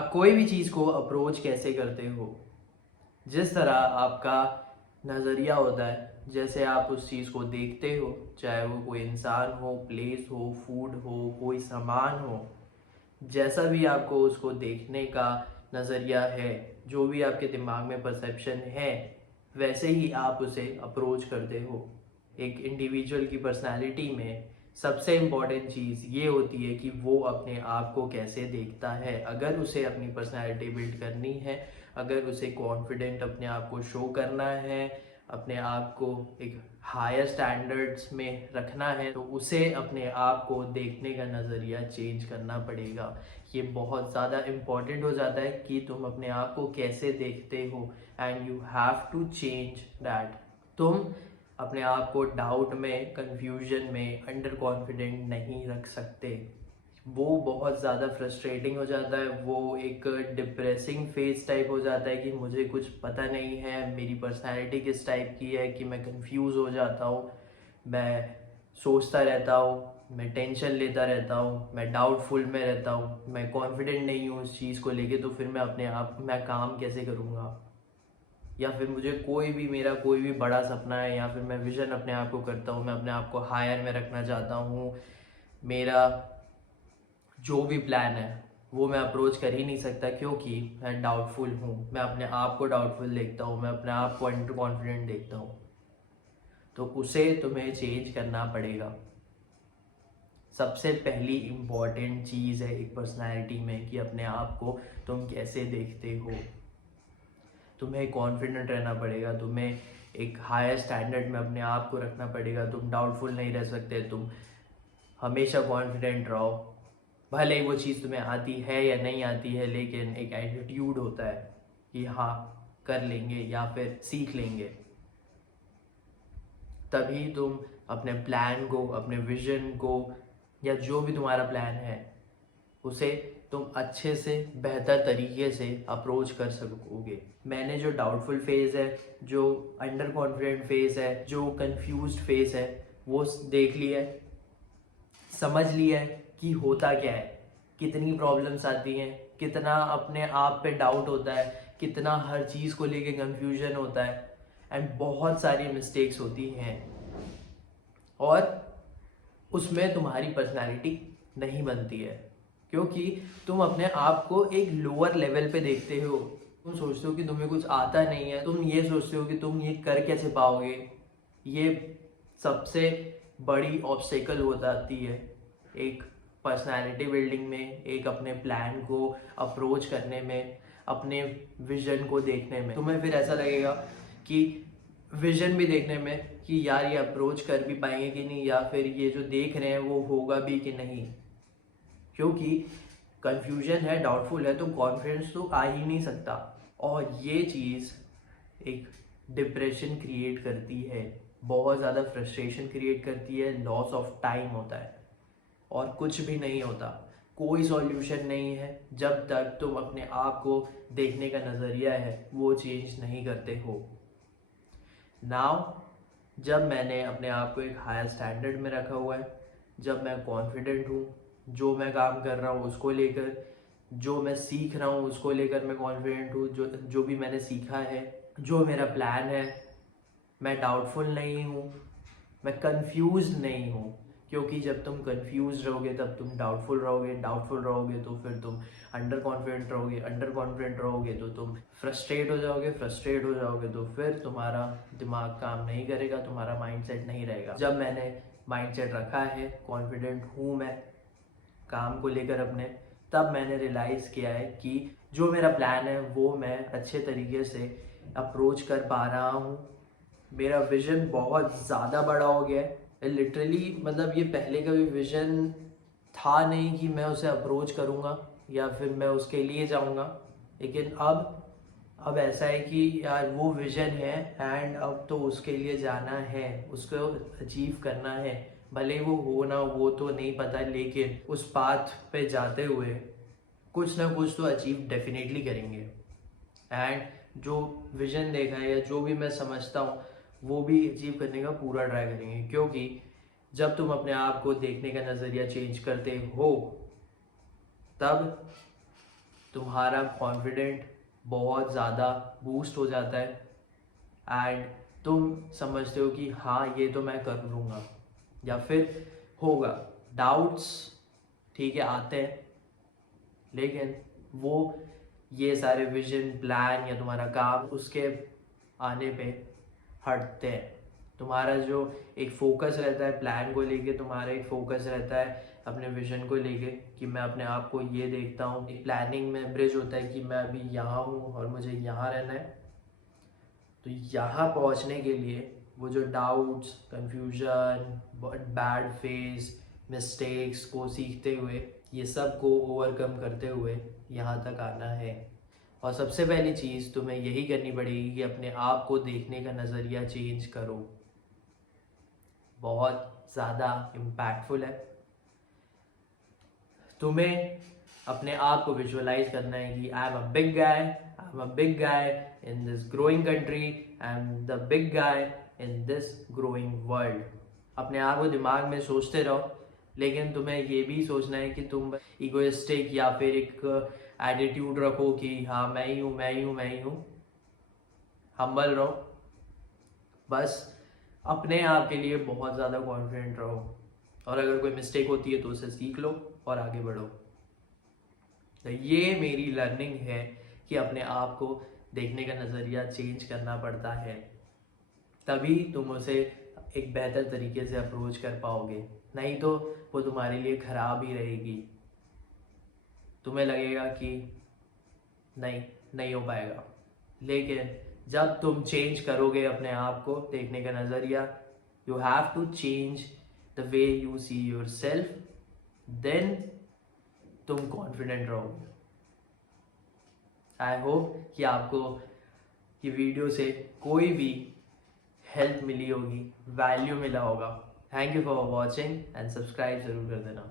आप कोई भी चीज़ को अप्रोच कैसे करते हो, जिस तरह आपका नज़रिया होता है, जैसे आप उस चीज़ को देखते हो, चाहे वो कोई इंसान हो, प्लेस हो, फूड हो, कोई सामान हो, जैसा भी आपको उसको देखने का नज़रिया है, जो भी आपके दिमाग में परसेप्शन है, वैसे ही आप उसे अप्रोच करते हो। एक इंडिविजुअल की पर्सनालिटी में सबसे इम्पॉर्टेंट चीज़ ये होती है कि वो अपने आप को कैसे देखता है। अगर उसे अपनी पर्सनालिटी बिल्ड करनी है, अगर उसे कॉन्फिडेंट अपने आप को शो करना है, अपने आप को एक हायर स्टैंडर्ड्स में रखना है, तो उसे अपने आप को देखने का नज़रिया चेंज करना पड़ेगा। ये बहुत ज़्यादा इम्पॉर्टेंट हो जाता है कि तुम अपने आप को कैसे देखते हो, and you have to change that. तुम अपने आप को डाउट में, कंफ्यूजन में, अंडर कॉन्फिडेंट नहीं रख सकते। वो बहुत ज़्यादा फ्रस्ट्रेटिंग हो जाता है, वो एक डिप्रेसिंग फेज टाइप हो जाता है कि मुझे कुछ पता नहीं है, मेरी पर्सनैलिटी किस टाइप की है, कि मैं कंफ्यूज हो जाता हूँ, मैं सोचता रहता हूँ, मैं टेंशन लेता रहता हूँ, मैं डाउटफुल में रहता हूँ, मैं कॉन्फिडेंट नहीं हूँ उस चीज़ को लेके, तो फिर मैं अपने आप मैं काम कैसे करूँगा। या फिर मुझे मेरा कोई भी बड़ा सपना है, या फिर मैं विजन अपने आप को करता हूँ, मैं अपने आप को हायर में रखना चाहता हूँ, मेरा जो भी प्लान है वो मैं अप्रोच कर ही नहीं सकता, क्योंकि मैं डाउटफुल हूँ, मैं अपने आप को डाउटफुल देखता हूँ, मैं अपने आप को अंडर कॉन्फिडेंट देखता हूँ। तो उसे तुम्हें चेंज करना पड़ेगा। सबसे पहली इम्पॉर्टेंट चीज़ है एक पर्सनालिटी में कि अपने आप को तुम कैसे देखते हो। तुम्हें कॉन्फिडेंट रहना पड़ेगा, तुम्हें एक हायर स्टैंडर्ड में अपने आप को रखना पड़ेगा। तुम डाउटफुल नहीं रह सकते, तुम हमेशा कॉन्फिडेंट रहो। भले ही वो चीज़ तुम्हें आती है या नहीं आती है, लेकिन एक एटीट्यूड होता है कि हाँ, कर लेंगे या फिर सीख लेंगे। तभी तुम अपने प्लान को, अपने विजन को, या जो भी तुम्हारा प्लान है, उसे तुम अच्छे से, बेहतर तरीके से अप्रोच कर सकोगे। मैंने जो डाउटफुल फेज़ है, जो अंडर कॉन्फिडेंट फेज़ है, जो कंफ्यूज्ड फेज़ है, वो देख लिया है, समझ लिया है कि होता क्या है, कितनी प्रॉब्लम्स आती हैं, कितना अपने आप पे डाउट होता है, कितना हर चीज़ को लेके कंफ्यूजन होता है, एंड बहुत सारी मिस्टेक्स होती हैं, और उसमें तुम्हारी पर्सनालिटी नहीं बनती है, क्योंकि तुम अपने आप को एक लोअर लेवल पे देखते हो। तुम सोचते हो कि तुम्हें कुछ आता नहीं है, तुम ये सोचते हो कि तुम ये कर कैसे पाओगे। ये सबसे बड़ी ऑब्स्टेकल हो जाती है एक पर्सनालिटी बिल्डिंग में, एक अपने प्लान को अप्रोच करने में, अपने विजन को देखने में। तुम्हें फिर ऐसा लगेगा कि विजन भी देखने में कि यार ये अप्रोच कर भी पाएंगे कि नहीं, या फिर ये जो देख रहे हैं वो होगा भी कि नहीं। क्योंकि कंफ्यूजन है, डाउटफुल है, तो कॉन्फिडेंस तो आ ही नहीं सकता। और ये चीज़ एक डिप्रेशन क्रिएट करती है, बहुत ज़्यादा फ्रस्ट्रेशन क्रिएट करती है, लॉस ऑफ टाइम होता है, और कुछ भी नहीं होता। कोई सॉल्यूशन नहीं है जब तक तुम अपने आप को देखने का नज़रिया है वो चेंज नहीं करते हो। नाउ, जब मैंने अपने आप को एक हायर स्टैंडर्ड में रखा हुआ है, जब मैं कॉन्फिडेंट हूँ, जो मैं काम कर रहा हूँ उसको लेकर, जो मैं सीख रहा हूँ उसको लेकर मैं कॉन्फिडेंट हूँ, जो जो भी मैंने सीखा है, जो मेरा प्लान है, मैं डाउटफुल नहीं हूँ, मैं कंफ्यूज नहीं हूँ। क्योंकि जब तुम कंफ्यूज रहोगे तब तुम डाउटफुल रहोगे, डाउटफुल रहोगे तो फिर तुम अंडर कॉन्फिडेंट रहोगे, अंडर कॉन्फिडेंट रहोगे तो तुम फ्रस्ट्रेट हो जाओगे, फ्रस्ट्रेट हो जाओगे तो फिर तुम्हारा दिमाग काम नहीं करेगा, तुम्हारा माइंडसेट नहीं रहेगा। जब मैंने माइंडसेट रखा है, कॉन्फिडेंट हूँ मैं काम को लेकर अपने, तब मैंने रियलाइज़ किया है कि जो मेरा प्लान है वो मैं अच्छे तरीके से अप्रोच कर पा रहा हूँ। मेरा विजन बहुत ज़्यादा बड़ा हो गया है लिटरली, मतलब ये पहले कभी विजन था नहीं कि मैं उसे अप्रोच करूँगा या फिर मैं उसके लिए जाऊँगा, लेकिन अब ऐसा है कि यार वो विजन है, एंड अब तो उसके लिए जाना है, उसको अचीव करना है। भले वो हो ना वो तो नहीं पता, लेकिन उस पाथ पे जाते हुए कुछ ना कुछ तो अचीव डेफिनेटली करेंगे। एंड जो विजन देखा है या जो भी मैं समझता हूँ वो भी अचीव करने का पूरा ट्राई करेंगे, क्योंकि जब तुम अपने आप को देखने का नज़रिया चेंज करते हो, तब तुम्हारा कॉन्फिडेंट बहुत ज़्यादा बूस्ट हो जाता है एंड तुम समझते हो कि हाँ ये तो मैं कर लूँगा या फिर होगा। डाउट्स ठीक है आते हैं, लेकिन वो ये सारे विजन प्लान या तुम्हारा काम उसके आने पे हटते हैं। तुम्हारा जो एक फोकस रहता है प्लान को लेके, तुम्हारा एक फोकस रहता है अपने विजन को लेके कि मैं अपने आप को ये देखता हूँ। एक प्लानिंग में ब्रिज होता है कि मैं अभी यहाँ हूँ और मुझे यहाँ रहना है। तो यहाँ पहुँचने के लिए वो जो doubts, confusion, bad face, mistakes को सीखते हुए, ये सब को ओवरकम करते हुए यहाँ तक आना है। और सबसे पहली चीज़ तुम्हें यही करनी पड़ेगी कि अपने आप को देखने का नज़रिया चेंज करो। बहुत ज़्यादा इम्पैक्टफुल है। तुम्हें अपने आप को विजुअलाइज करना है कि I am a big guy, I am a big guy in this growing country, I am the big guy in this growing world. अपने आप को दिमाग में सोचते रहो, लेकिन तुम्हें ये भी सोचना है कि तुम इगोइस्टिक या फिर एक एटीट्यूड रखो कि हाँ मैं ही हूँ, मैं ही हूँ, मैं ही हूँ। हम्बल रहो, बस अपने आप के लिए बहुत ज़्यादा कॉन्फिडेंट रहो, और अगर कोई मिस्टेक होती है तो उसे सीख लो और आगे बढ़ो। तो ये मेरी लर्निंग है कि अपने आप को देखने का नज़रिया चेंज करना पड़ता है, तभी तुम उसे एक बेहतर तरीके से अप्रोच कर पाओगे। नहीं तो वो तुम्हारे लिए ख़राब ही रहेगी। तुम्हें लगेगा कि नहीं, नहीं हो पाएगा, लेकिन जब तुम चेंज करोगे अपने आप को देखने का नज़रिया, you have to change the way you see yourself, then तुम कॉन्फिडेंट रहोगे। आई होप कि आपको ये वीडियो से कोई भी हेल्प मिली होगी, वैल्यू मिला होगा। Thank you for watching and subscribe ज़रूर कर देना।